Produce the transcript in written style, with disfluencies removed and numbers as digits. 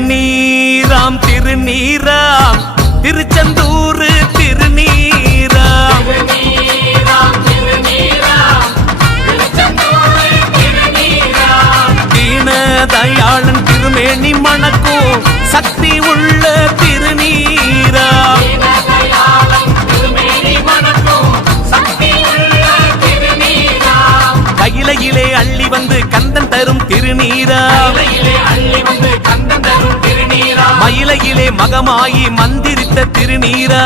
திருநீராம் திருநீராம் திருச்செந்தூர் திருநீராம் தீனதயாளன் திருமேனி மணக்கும் சக்தி உள்ள திருநீராம் கையிலே அள்ளி வந்து கந்தன் தரும் திருநீரா மயிலையிலே மகமாயி மந்திரித்த திருநீரா